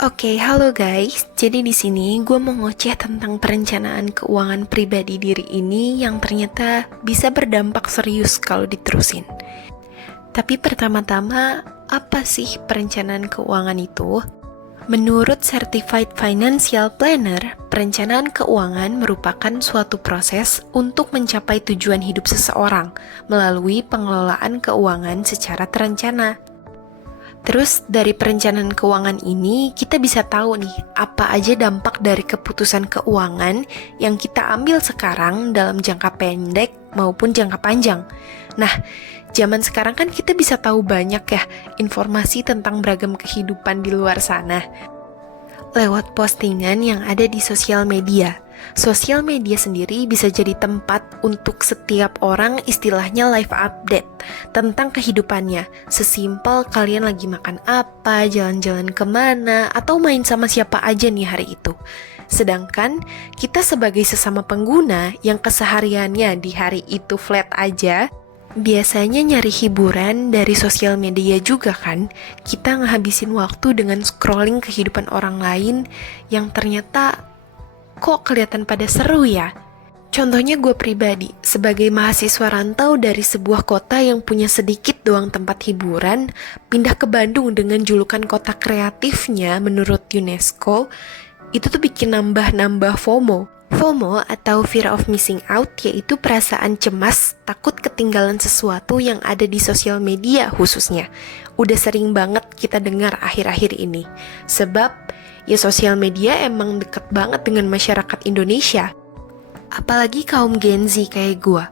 Oke, halo guys. Jadi di sini gue mau ngoceh tentang perencanaan keuangan pribadi diri ini yang ternyata bisa berdampak serius kalau diterusin. Tapi pertama-tama, apa sih perencanaan keuangan itu? Menurut Certified Financial Planner, perencanaan keuangan merupakan suatu proses untuk mencapai tujuan hidup seseorang melalui pengelolaan keuangan secara terencana. Terus dari perencanaan keuangan ini kita bisa tahu nih apa aja dampak dari keputusan keuangan yang kita ambil sekarang dalam jangka pendek maupun jangka panjang. Nah, zaman sekarang kan kita bisa tahu banyak ya informasi tentang beragam kehidupan di luar sana lewat postingan yang ada di sosial media. Sosial media sendiri bisa jadi tempat untuk setiap orang istilahnya live update tentang kehidupannya. Sesimpel kalian lagi makan apa, jalan-jalan kemana, atau main sama siapa aja nih hari itu. Sedangkan kita sebagai sesama pengguna yang kesehariannya di hari itu flat aja, biasanya nyari hiburan dari sosial media juga kan. Kita ngehabisin waktu dengan scrolling kehidupan orang lain yang ternyata kok kelihatan pada seru ya. Contohnya gue pribadi, sebagai mahasiswa rantau dari sebuah kota yang punya sedikit doang tempat hiburan, pindah ke Bandung dengan julukan kota kreatifnya menurut UNESCO, itu tuh bikin nambah-nambah FOMO. FOMO atau Fear of Missing Out yaitu perasaan cemas, takut ketinggalan sesuatu yang ada di sosial media khususnya. Udah sering banget kita dengar akhir-akhir ini. Sebab ya sosial media emang deket banget dengan masyarakat Indonesia. Apalagi kaum Gen Z kayak gue.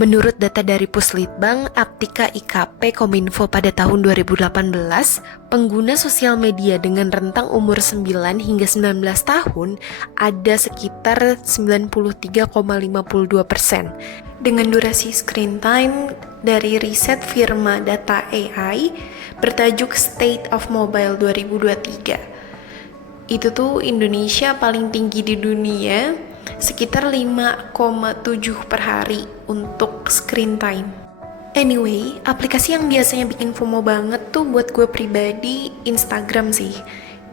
Menurut data dari Puslitbang, Aptika IKP Kominfo pada tahun 2018, pengguna sosial media dengan rentang umur 9 hingga 19 tahun ada sekitar 93,52%. Dengan durasi screen time dari riset firma Data AI bertajuk State of Mobile 2023. Itu tuh Indonesia paling tinggi di dunia, sekitar 5,7 per hari untuk screen time. Anyway, aplikasi yang biasanya bikin FOMO banget tuh buat gue pribadi Instagram sih.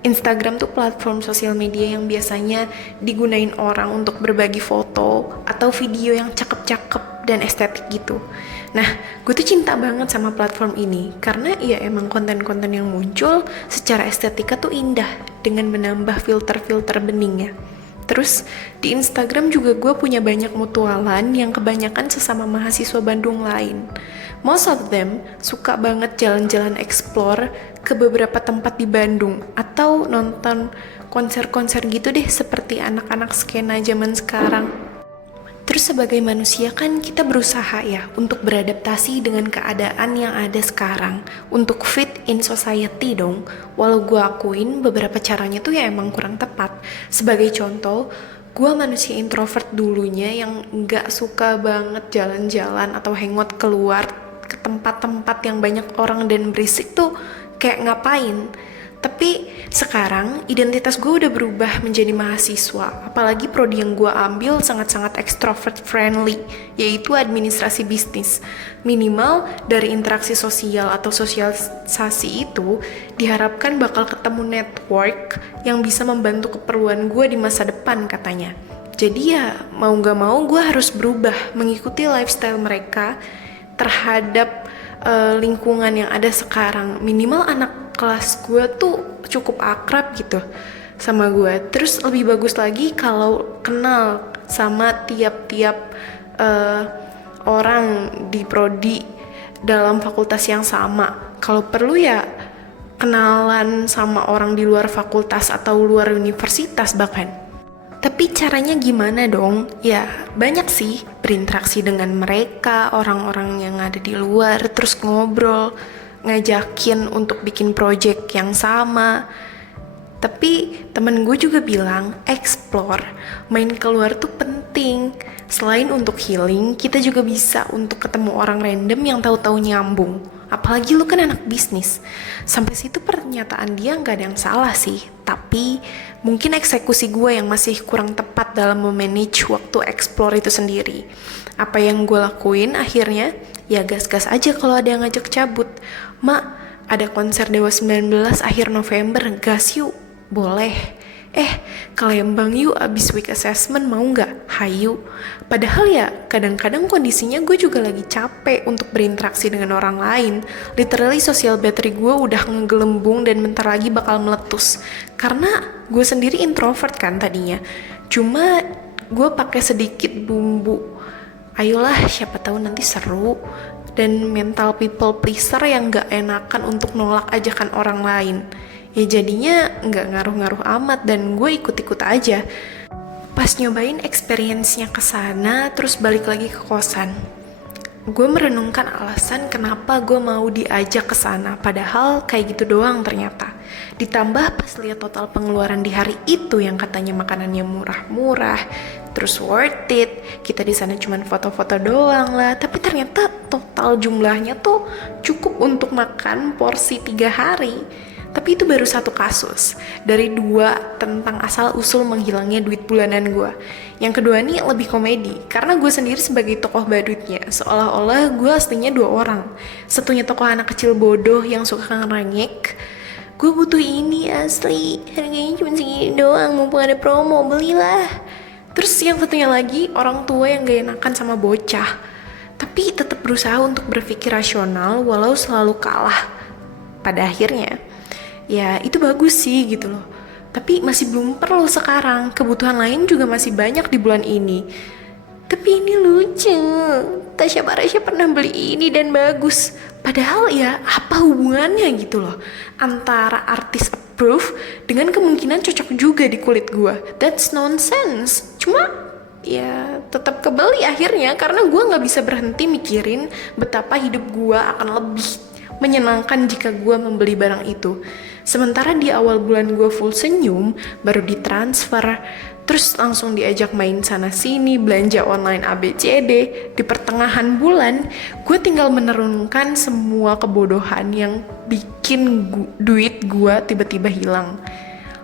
Instagram tuh platform sosial media yang biasanya digunain orang untuk berbagi foto atau video yang cakep-cakep dan estetik gitu. Nah, gue tuh cinta banget sama platform ini karena ya emang konten-konten yang muncul secara estetika tuh indah dengan menambah filter-filter beningnya. Terus di Instagram juga gue punya banyak mutualan yang kebanyakan sesama mahasiswa Bandung lain. Most of them suka banget jalan-jalan explore ke beberapa tempat di Bandung atau nonton konser-konser gitu deh seperti anak-anak skena zaman sekarang. Terus sebagai manusia kan kita berusaha ya untuk beradaptasi dengan keadaan yang ada sekarang, untuk fit in society dong. Walau gue akuin beberapa caranya tuh ya emang kurang tepat. Sebagai contoh, gue manusia introvert dulunya yang gak suka banget jalan-jalan atau hangout keluar ke tempat-tempat yang banyak orang dan berisik tuh kayak ngapain. Tapi sekarang identitas gue udah berubah menjadi mahasiswa, apalagi prodi yang gue ambil sangat-sangat extrovert friendly, yaitu administrasi bisnis. Minimal dari interaksi sosial atau sosialisasi itu diharapkan bakal ketemu network yang bisa membantu keperluan gue di masa depan katanya. Jadi ya mau gak mau gue harus berubah mengikuti lifestyle mereka terhadap lingkungan yang ada sekarang. Minimal anak kelas gue tuh cukup akrab gitu sama gue. Terus lebih bagus lagi kalau kenal sama tiap-tiap orang di prodi dalam fakultas yang sama. Kalau perlu ya kenalan sama orang di luar fakultas atau luar universitas bahkan. Tapi caranya gimana dong? Ya banyak sih, berinteraksi dengan mereka, orang-orang yang ada di luar, terus ngobrol, ngajakin untuk bikin project yang sama. Tapi temen gue juga bilang, explore, main keluar tuh penting. Selain untuk healing, kita juga bisa untuk ketemu orang random yang tahu-tahu nyambung. Apalagi lu kan anak bisnis. Sampai situ pernyataan dia gak ada yang salah sih. Tapi mungkin eksekusi gue yang masih kurang tepat dalam memanage waktu explore itu sendiri. Apa yang gue lakuin akhirnya, ya gas-gas aja kalau ada yang ngajak cabut. Mak, ada konser Dewa 19 akhir November, gas yuk. Boleh. Ke Lembang yuk abis week assessment, mau nggak? Hayu. Padahal ya kadang-kadang kondisinya gue juga lagi capek untuk berinteraksi dengan orang lain. Literally social battery gue udah ngegelembung dan bentar lagi bakal meletus. Karena gue sendiri introvert kan tadinya. Cuma gue pakai sedikit bumbu. Ayolah, siapa tahu nanti seru. Dan mental people pleaser yang nggak enakan untuk nolak ajakan orang lain. Ya jadinya nggak ngaruh-ngaruh amat dan gue ikut-ikut aja. Pas nyobain experience-nya ke sana, terus balik lagi ke kosan. Gue merenungkan alasan kenapa gue mau diajak ke sana, padahal kayak gitu doang ternyata. Ditambah pas lihat total pengeluaran di hari itu yang katanya makanannya murah-murah, terus worth it. Kita di sana cuma foto-foto doang lah, tapi ternyata total jumlahnya tuh cukup untuk makan porsi 3 hari. Tapi itu baru satu kasus dari 2 tentang asal-usul menghilangnya duit bulanan gue. Yang kedua nih lebih komedi, karena gue sendiri sebagai tokoh badutnya, seolah-olah gue aslinya 2 orang. Satunya tokoh anak kecil bodoh yang suka ngerengek, gue butuh ini asli, harganya cuma segini doang, mumpung ada promo, belilah. Terus yang satunya lagi orang tua yang gak enakan sama bocah, tapi tetap berusaha untuk berpikir rasional walau selalu kalah. Pada akhirnya ya itu bagus sih gitu loh. Tapi masih belum perlu sekarang. Kebutuhan lain juga masih banyak di bulan ini. Tapi ini lucu. Tasya Barasya pernah beli ini dan bagus. Padahal ya apa hubungannya gitu loh antara artis approve dengan kemungkinan cocok juga di kulit gua. That's nonsense. Cuma ya tetap kebeli akhirnya karena gua nggak bisa berhenti mikirin betapa hidup gua akan lebih menyenangkan jika gue membeli barang itu. Sementara di awal bulan gue full senyum, baru ditransfer, terus langsung diajak main sana sini, belanja online ABCD. Di pertengahan bulan, gue tinggal merenungkan semua kebodohan yang bikin duit gue tiba-tiba hilang.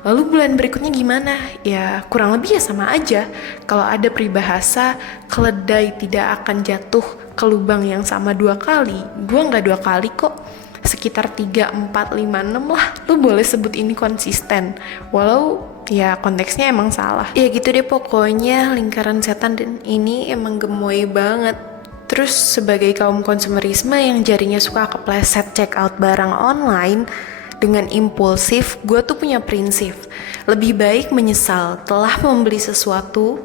Lalu bulan berikutnya gimana? Ya kurang lebih ya sama aja. Kalau ada peribahasa, keledai tidak akan jatuh ke lubang yang sama 2 kali. Gue gak 2 kali kok. Sekitar 3, 4, 5, 6 lah. Lu boleh sebut ini konsisten. Walau ya konteksnya emang salah. Ya gitu deh pokoknya lingkaran setan dan ini emang gemoy banget. Terus sebagai kaum konsumerisme yang jarinya suka kepleset check out barang online dengan impulsif, gue tuh punya prinsip. Lebih baik menyesal telah membeli sesuatu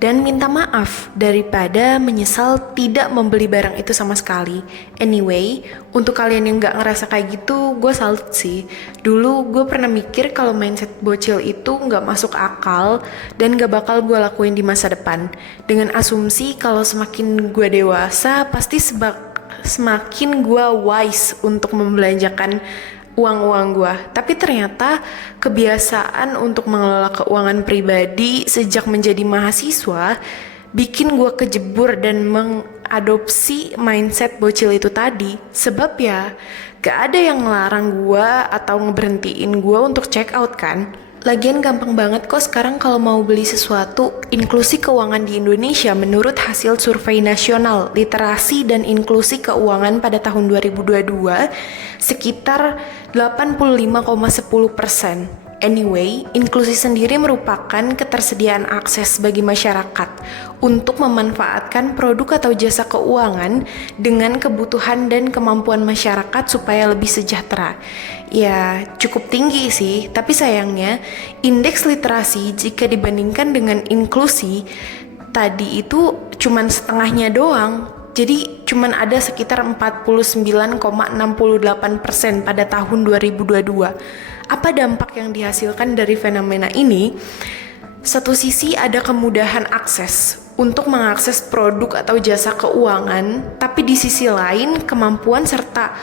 dan minta maaf daripada menyesal tidak membeli barang itu sama sekali. Anyway, untuk kalian yang gak ngerasa kayak gitu, gue salut sih. Dulu gue pernah mikir kalau mindset bocil itu gak masuk akal dan gak bakal gue lakuin di masa depan. Dengan asumsi kalau semakin gue dewasa, pasti semakin gue wise untuk membelanjakan uang-uang gue. Tapi ternyata kebiasaan untuk mengelola keuangan pribadi sejak menjadi mahasiswa bikin gue kejebur dan mengadopsi mindset bocil itu tadi. Sebab ya gak ada yang ngelarang gue atau ngeberhentiin gue untuk check out kan. Lagian gampang banget kok sekarang kalau mau beli sesuatu. Inklusi keuangan di Indonesia menurut hasil survei nasional literasi dan inklusi keuangan pada tahun 2022 sekitar 85,10%. Anyway, inklusi sendiri merupakan ketersediaan akses bagi masyarakat untuk memanfaatkan produk atau jasa keuangan dengan kebutuhan dan kemampuan masyarakat supaya lebih sejahtera. Ya, cukup tinggi sih, tapi sayangnya indeks literasi jika dibandingkan dengan inklusi tadi itu cuman setengahnya doang. Jadi cuman ada sekitar 49,68% pada tahun 2022. Apa dampak yang dihasilkan dari fenomena ini? Satu sisi ada kemudahan akses untuk mengakses produk atau jasa keuangan, tapi di sisi lain kemampuan serta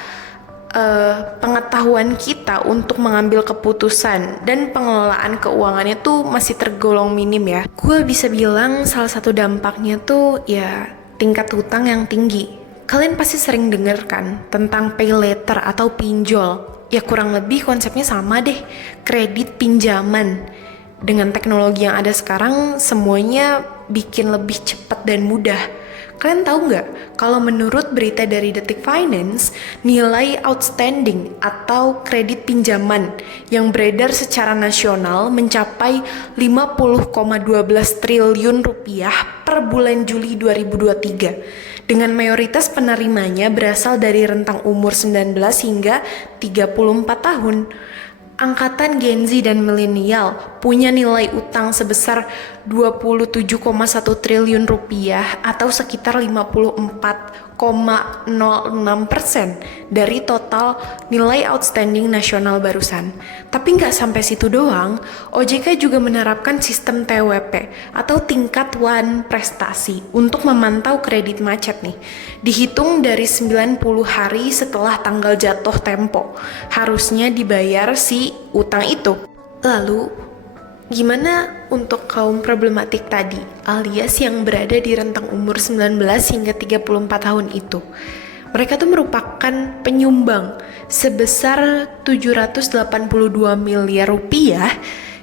pengetahuan kita untuk mengambil keputusan dan pengelolaan keuangannya tuh masih tergolong minim ya. Gue bisa bilang salah satu dampaknya tuh ya tingkat hutang yang tinggi. Kalian pasti sering dengar kan tentang pay later atau pinjol. Ya kurang lebih konsepnya sama deh, kredit pinjaman. Dengan teknologi yang ada sekarang, semuanya bikin lebih cepat dan mudah. Kalian tahu nggak, kalau menurut berita dari Detik Finance, nilai outstanding atau kredit pinjaman yang beredar secara nasional mencapai 50,12 triliun rupiah per bulan Juli 2023. Dengan mayoritas penerimanya berasal dari rentang umur 19 hingga 34 tahun. Angkatan Gen Z dan milenial punya nilai utang sebesar 27,1 triliun rupiah atau sekitar 54,06% dari total nilai outstanding nasional barusan. Tapi nggak sampai situ doang, OJK juga menerapkan sistem TWP atau tingkat wan prestasi untuk memantau kredit macet nih. Dihitung dari 90 hari setelah tanggal jatuh tempo, harusnya dibayar si utang itu. Lalu, gimana untuk kaum problematik tadi, alias yang berada di rentang umur 19 hingga 34 tahun itu? Mereka tuh merupakan penyumbang sebesar 782 miliar rupiah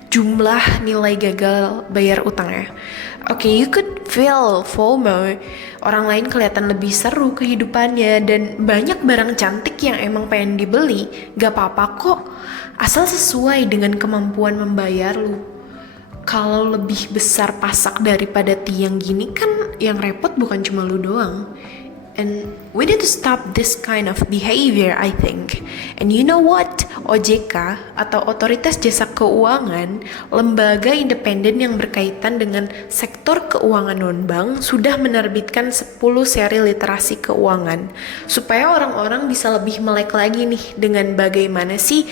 jumlah nilai gagal bayar utangnya. Oke, you could feel FOMO. Orang lain kelihatan lebih seru kehidupannya dan banyak barang cantik yang emang pengen dibeli. Gak apa-apa kok, asal sesuai dengan kemampuan membayar lu. Kalau lebih besar pasak daripada tiang gini kan yang repot bukan cuma lu doang. And we need to stop this kind of behavior, I think. And you know what? OJK atau Otoritas Jasa Keuangan, lembaga independen yang berkaitan dengan sektor keuangan non-bank, sudah menerbitkan 10 seri literasi keuangan supaya orang-orang bisa lebih melek lagi nih dengan bagaimana sih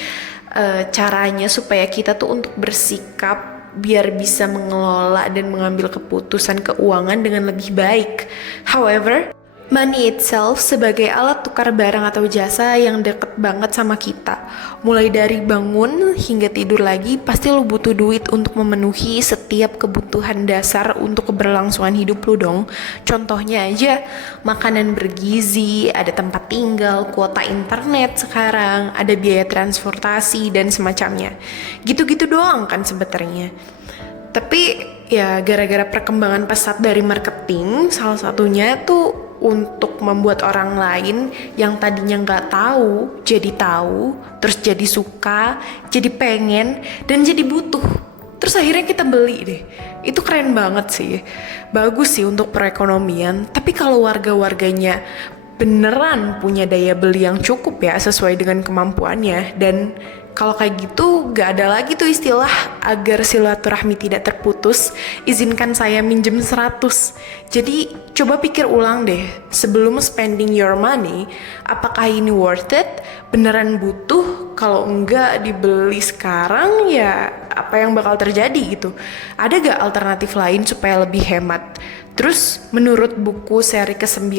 caranya supaya kita tuh untuk bersikap biar bisa mengelola dan mengambil keputusan keuangan dengan lebih baik. However, money itself sebagai alat tukar barang atau jasa yang deket banget sama kita. Mulai dari bangun hingga tidur lagi, pasti lu butuh duit untuk memenuhi setiap kebutuhan dasar untuk keberlangsungan hidup lu dong. Contohnya aja, makanan bergizi, ada tempat tinggal, kuota internet sekarang, ada biaya transportasi, dan semacamnya. Gitu-gitu doang kan sebenarnya. Tapi ya gara-gara perkembangan pesat dari marketing, salah satunya tuh untuk membuat orang lain yang tadinya nggak tahu, terus jadi suka, jadi pengen, dan jadi butuh. Terus akhirnya kita beli deh. Itu keren banget sih. Bagus sih untuk perekonomian, tapi kalau warga-warganya beneran punya daya beli yang cukup ya sesuai dengan kemampuannya, dan kalau kayak gitu gak ada lagi tuh istilah agar silaturahmi tidak terputus, izinkan saya minjem 100. Jadi coba pikir ulang deh, sebelum spending your money, apakah ini worth it? Beneran butuh? Kalau enggak dibeli sekarang ya apa yang bakal terjadi gitu? Ada gak alternatif lain supaya lebih hemat? Terus menurut buku seri ke-9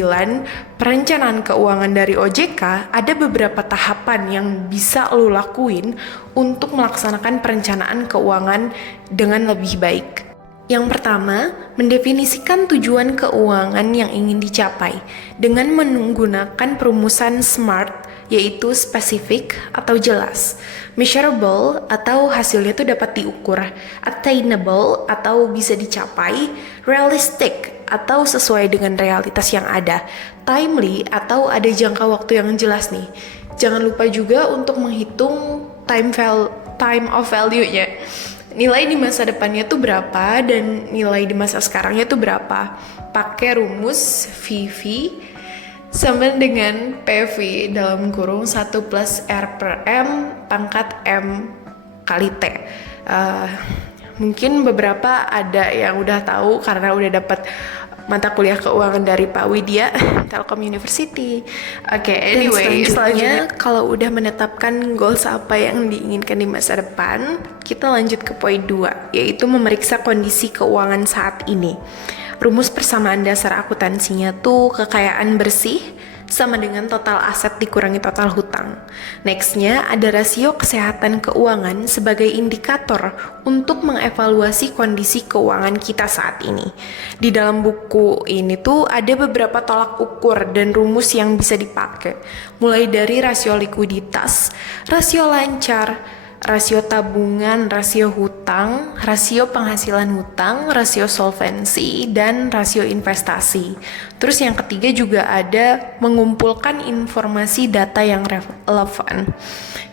Perencanaan Keuangan dari OJK, ada beberapa tahapan yang bisa lo lakuin untuk melaksanakan perencanaan keuangan dengan lebih baik. Yang pertama, mendefinisikan tujuan keuangan yang ingin dicapai dengan menggunakan perumusan SMART, yaitu spesifik atau jelas, measurable atau hasilnya tuh dapat diukur, attainable atau bisa dicapai, realistic atau sesuai dengan realitas yang ada, timely atau ada jangka waktu yang jelas nih. Jangan lupa juga untuk menghitung time of value-nya. Nilai di masa depannya tuh berapa dan nilai di masa sekarangnya tuh berapa. Pakai rumus VV sama dengan PV dalam kurung 1 plus R per M pangkat M kali T. Mungkin beberapa ada yang udah tahu karena udah dapat mata kuliah keuangan dari Pak Widya Telkom University. Oke, anyway, selanjutnya kalau udah menetapkan goals apa yang diinginkan di masa depan, kita lanjut ke poin 2, yaitu memeriksa kondisi keuangan saat ini. Rumus persamaan dasar akuntansinya tuh kekayaan bersih sama dengan total aset dikurangi total hutang. Nextnya ada rasio kesehatan keuangan sebagai indikator untuk mengevaluasi kondisi keuangan kita saat ini. Di dalam buku ini tuh ada beberapa tolak ukur dan rumus yang bisa dipakai. Mulai dari rasio likuiditas, rasio lancar, rasio tabungan, rasio hutang, rasio penghasilan hutang, rasio solvensi, dan rasio investasi. Terus yang ketiga juga ada mengumpulkan informasi data yang relevan.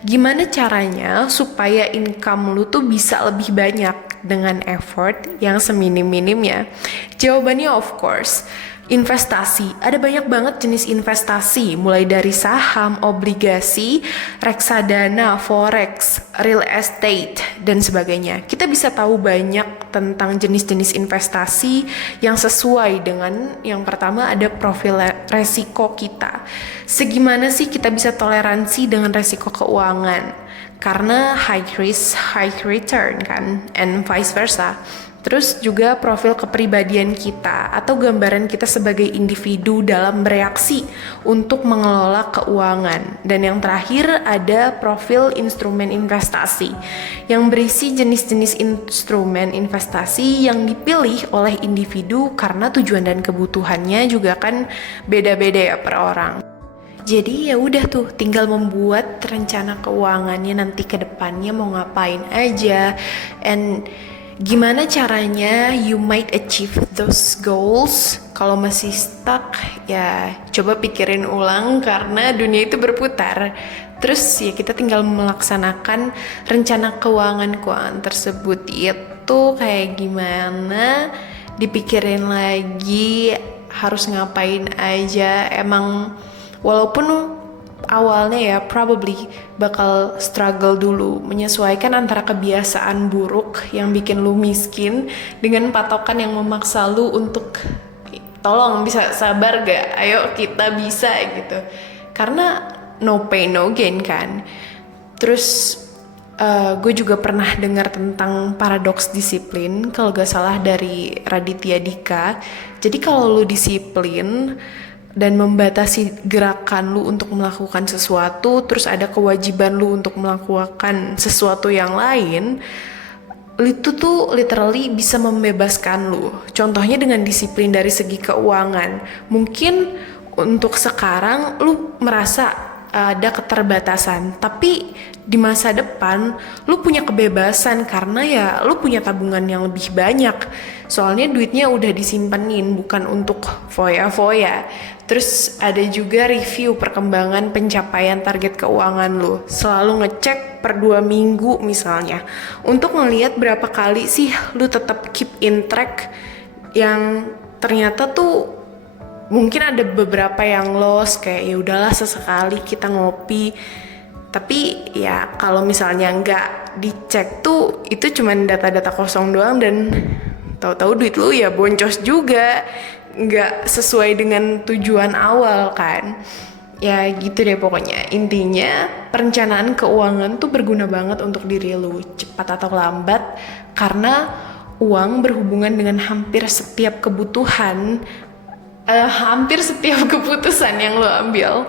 Gimana caranya supaya income lu tuh bisa lebih banyak dengan effort yang seminim-minimnya? Jawabannya of course, investasi. Ada banyak banget jenis investasi, mulai dari saham, obligasi, reksadana, forex, real estate, dan sebagainya. Kita bisa tahu banyak tentang jenis-jenis investasi yang sesuai dengan yang pertama ada profil resiko kita. Segimana sih kita bisa toleransi dengan resiko keuangan? Karena high risk, high return kan, and vice versa. Terus juga profil kepribadian kita atau gambaran kita sebagai individu dalam bereaksi untuk mengelola keuangan. Dan yang terakhir ada profil instrumen investasi yang berisi jenis-jenis instrumen investasi yang dipilih oleh individu karena tujuan dan kebutuhannya juga kan beda-beda ya per orang. Jadi ya udah tuh, tinggal membuat rencana keuangannya nanti ke depannya mau ngapain aja, and gimana caranya you might achieve those goals. Kalau masih stuck ya coba pikirin ulang karena dunia itu berputar. Terus ya kita tinggal melaksanakan rencana keuangan tersebut itu kayak gimana, dipikirin lagi harus ngapain aja. Emang walaupun awalnya ya probably bakal struggle dulu menyesuaikan antara kebiasaan buruk yang bikin lu miskin dengan patokan yang memaksa lu untuk tolong bisa sabar gak, ayo kita bisa gitu, karena no pain no gain kan. Terus gue juga pernah dengar tentang paradoks disiplin kalau gak salah dari Raditya Dika. Jadi kalau lu disiplin dan membatasi gerakan lu untuk melakukan sesuatu, terus ada kewajiban lu untuk melakukan sesuatu yang lain, itu tuh literally bisa membebaskan lu. Contohnya dengan disiplin dari segi keuangan. Mungkin untuk sekarang lu merasa ada keterbatasan, tapi di masa depan lu punya kebebasan karena ya lu punya tabungan yang lebih banyak. Soalnya duitnya udah disimpenin, bukan untuk foya-foya. Terus ada juga review perkembangan pencapaian target keuangan lu. Selalu ngecek per 2 minggu misalnya, untuk ngelihat berapa kali sih lu tetap keep in track. Yang ternyata tuh mungkin ada beberapa yang lost, kayak ya udahlah sesekali kita ngopi. Tapi ya kalau misalnya nggak dicek tuh itu cuman data-data kosong doang, dan tahu-tahu duit lu ya boncos juga, nggak sesuai dengan tujuan awal kan. Ya gitu deh pokoknya. Intinya perencanaan keuangan tuh berguna banget untuk diri lu, cepat atau lambat, karena uang berhubungan dengan hampir setiap kebutuhan, hampir setiap keputusan yang lo ambil.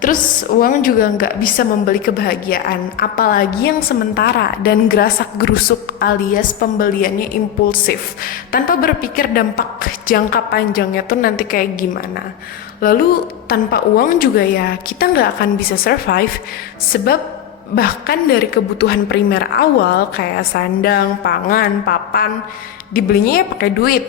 Terus uang juga nggak bisa membeli kebahagiaan, apalagi yang sementara dan gerasak gerusuk alias pembeliannya impulsif, tanpa berpikir dampak jangka panjangnya tuh nanti kayak gimana. Lalu tanpa uang juga ya kita nggak akan bisa survive, sebab bahkan dari kebutuhan primer awal kayak sandang, pangan, papan, dibelinya ya pakai duit.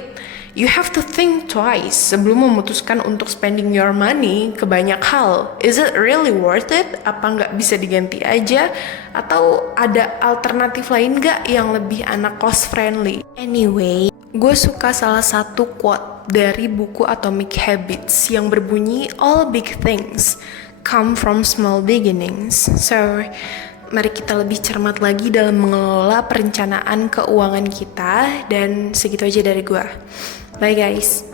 You have to think twice sebelum memutuskan untuk spending your money ke banyak hal. Is it really worth it? Apa nggak bisa diganti aja? Atau ada alternatif lain nggak yang lebih anak cost friendly? Anyway, gue suka salah satu quote dari buku Atomic Habits yang berbunyi all big things come from small beginnings. So, mari kita lebih cermat lagi dalam mengelola perencanaan keuangan kita. Dan segitu aja dari gue. Bye guys.